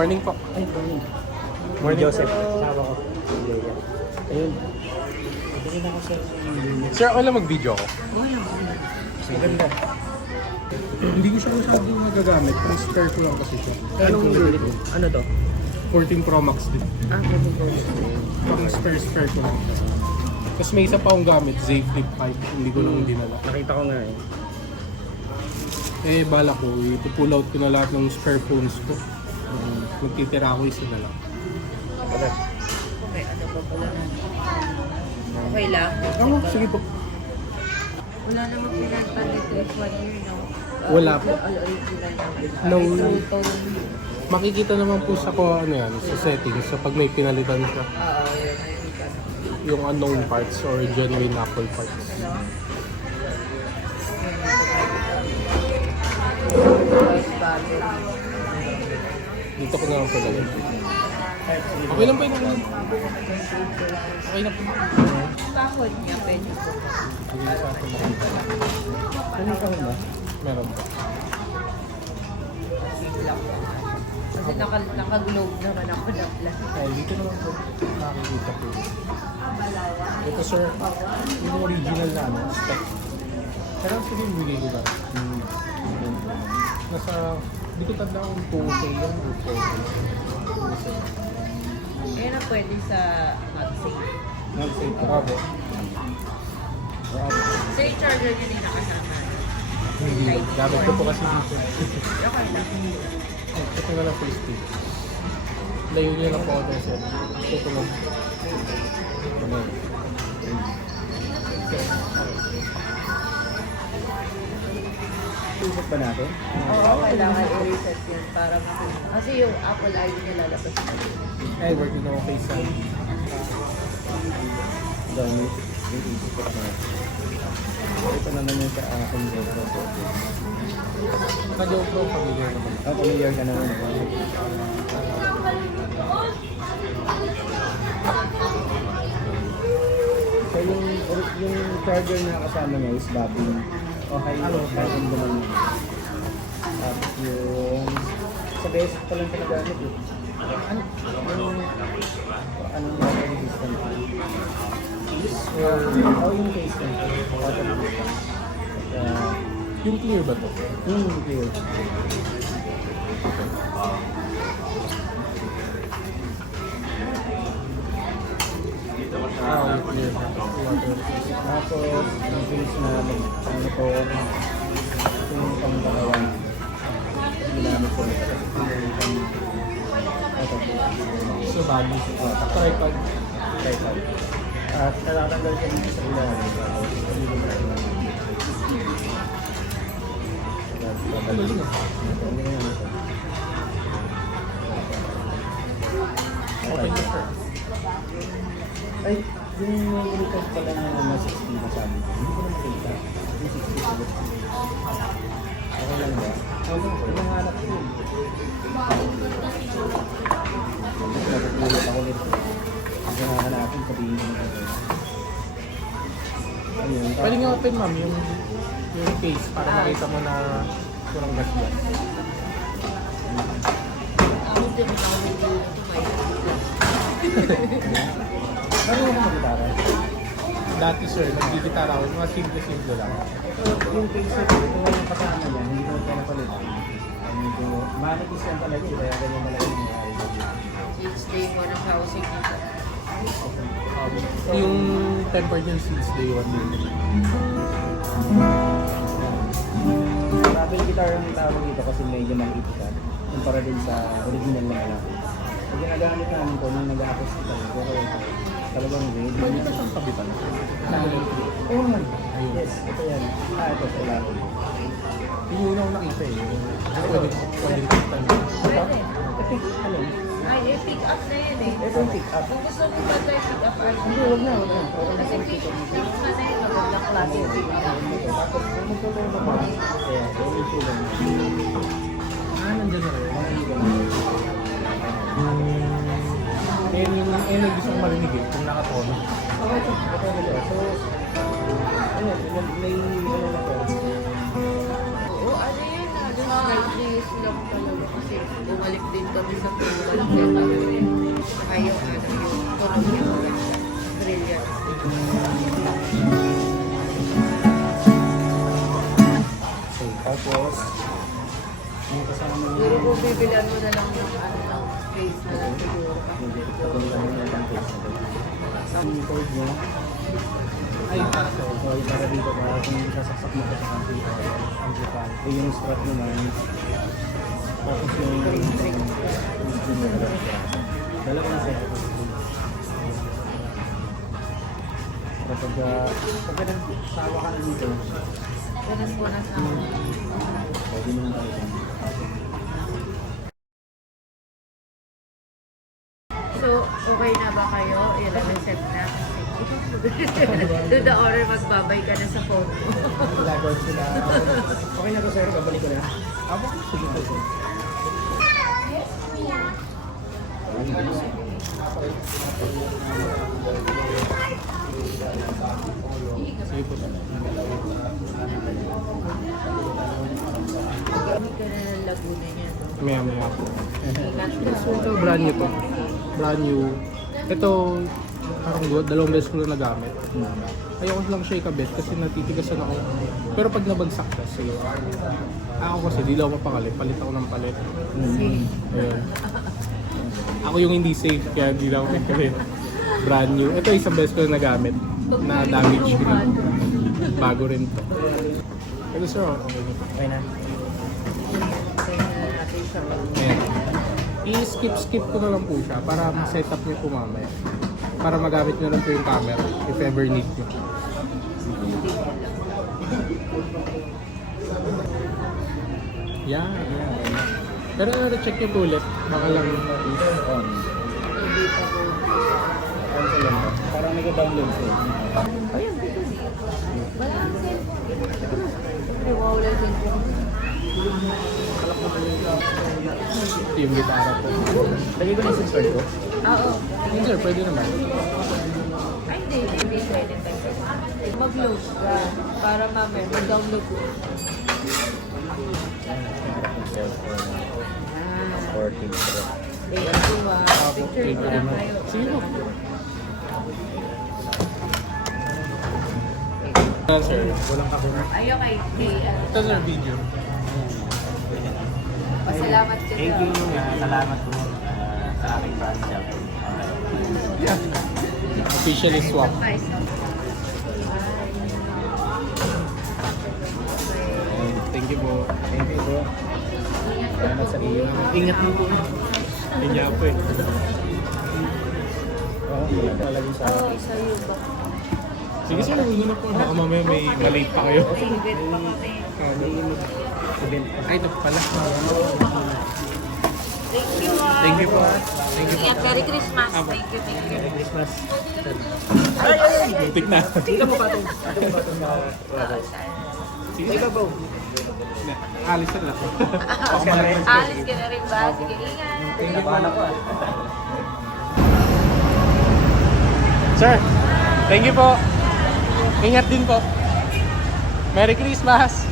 Morning po. Ay, morning. Morning, Joseph. sir. Kasama ko. Ayun. Tingin ako sa Sir, ako lang mag-video ako. maganda. Hindi ko siya masyadong nagagamit. Kung spare ko lang kasi siya. Ano to? 14 Pro Max din. Pwede ko. Kung spare ko lang siya. Tapos may isa pa akong gamit, Z Flip 5. Hindi ko lang dinala. Nakita ko nga eh. Eh, bala ko, ipupull out ko na lahat ng spare phones ko. Magtitira ako isa na lang. Okay. Okay, ano pa pala na? Okay lang. Oo, sige po. Wala namang pinagpan nito is 1 year, no? Wala po. Original lang. No. Total. Makikita naman po sa ko, ano yan, sa settings, so pag may pinalitan siya, Oo, yun. yung unknown parts or genuine Apple parts. Voice battery. Dito ko na lang palagay. Okay lang ba yun? Okay na po. Pakod niya, pwede po. Hindi sa akin makita. Ano ka ba? Meron po. Kasi naka-globe naman ako na plan. Ay, dito naman po nakikita po. Ito sir, yung original na ano, stock. Pero sige, bigay ko lang. Nasa, di ko tanda kung 2K yan o 4K. Kaya na pwede sa MagSafe. Nag-save ko po. Sa yung charger yun yung nakasama. Hindi. Gamit ko po kasi dito. Okay lang. Ito na lang full speed. Layo niya lang po ako tayo sir. Ito lang. Ano? Isip ba natin? Oo, kailangan i-reset yun para kasi yung Apple ID niya lalabas na yun. Ay, work din ako kay Sam. Dami. Yung isip ko na. Ito naman yung sa akin. Sa GoPro, familiar naman. Familiar ka naman. So yung charger na kasama niya is battery. Okay, battery naman niya. Tapos yung sa basic pa lang pinagamit eh. Anong battery system? Case? Yung case na. Battery system. Yung clear ba to? Clear. Ah, yung clear. Tapos, yung case na ano to, ito yung pang-dalawan. Ginamit ko ito. Ito. So, bali. Tripod. Tripod. At natatanggal siya dito sa ilalim. Ano yun? Okay na sir. Ay, yung record pala na 60 na sabi ko. Hindi ko na makita. Yung 60 sa left. Okay lang ba? Oo, pinangarap ko yun. Natutulog ako nito. Hindi nga hanapin, sabihin ko na ito. Ayun. Pwede nga open ma'am yung case para makita mo na kurang gas-gas. Hindi mo na ako Ano mo mag-gitara? Dati sir, nag-gitara ako, mga simple-simple lang. Yung case ito yung kasama niya, hindi ko pa napalitan. Medyo manipis yan talaga, kaya ganyan talaga yung Since day mo ng housing dito. Yung tempered yung since day 1 din. Travel guitar ang tawag dito kasi medyo maliit siya. Kumpara din sa original na malaki. Pag ginagamit namin ko nung nag-acoustic kami, pero talagang ready. Pwede ba siyang kabitan? Oo naman. Ayun. Yes, ito yan. Ito sa ilalim. Yung una ko nakita eh. Pwede kabitan. Pwede. Ano? Ay, pick up na yun eh. Ito yung pick up. Kung gusto mo ba tayo pick up art? Hindi, huwag na, huwag na. Kasi pick up na na yun. Magandang klase yung pick up. Tapos, kung magtutuloy na ba? Kaya, yung issue lang. Ah, nandiyan na rin. Eh, gusto kong marinig eh, kung nakatono. Okay, ito. So, ano, may ano na to. Oo, ano yun na. Just 5 days lang talaga kasi bumalik din kami sa Pilipinas. Tapos, yung kasama Siguro niya. kung bibilan mo na lang ng ano ng face na lang siguro. Hindi, pagkulang mo na lang face na lang. Ang code niya, Ay, para sa so para dito para kung sasaksak mo pa sa amplifier. Eh yung strap naman, tapos yung dalawang set. Kapag nagsawa ka na dito, Ganun po na sa akin. pwede mo nang palitan. So, okay na ba kayo? I-reset na. To the order, magbabay ka na sa phone mo. Gagawin sila. Okay na to sir, babalik ko na. Abo, sige po sir. Sige po. Hindi ka na ng Laguna niya. Maya po. Ingat ka. So ito, brand new to. Brand new. Ito, parang dalawang beses ko na nagamit. Ayoko lang siya ikabit kasi natitigasan ako. Pero pag nabagsak siya, sige. Ako kasi, di lang ako mapakalit. Palit ako ng palit. Sige. Ayun. Ako yung hindi safe, kaya di lang ako nagkalit. Brand new. Ito isang beses ko na nagamit. Na damage ko na. Bago rin to. Ito sir, oh. Okay na. Kaya na natin siya ba? Ayan. I-skip ko na lang po siya para ma-set up niyo po mamaya. Para magamit niyo lang po yung camera if ever need niyo. Yeah. Pero na-check niyo po ulit. Baka lang. On. Hindi pa po. Cancel lang ba? Parang nag-download siya. Ayun, dito. Wala ang cellphone. Hindi mo wala yung cellphone. Ito yung gitara po. Lagi ko na yung sensor ko. Oo. Yun sir, pwede naman. Ay, hindi pwede tayo. Mag-load ka para mamaya mag-download ko. Ah, 14 Pro. thank you picture Thank ko you lang naman. kayo. Sige po. Ayan sir. Walang camera. Ayaw kay Ito sir, video. Pasalamat ka Thank you. Salamat po sa aking brand shop. Officially swap. Nice, no? Thank you po. Thank you bro. Salamat sa iyo. Ingat mo po. Kanya po eh. Oo, wala talaga sa Oo, sa'yo ba? Sige sir, huwag na po. Baka mamaya may malate pa kayo. Singit pa kami. event. Ay, ito pala. Thank you, Thank you po. Thank you po. Ingat, Merry Christmas. Thank you, thank you. Merry Christmas. Butik na. Ikaw mo pa itong Sige sir. bro. Alis na lang. Alis ka na rin ba? Sige, ingat. Nabahan ako ah. Sir, thank you po. Ingat din po. Merry Christmas.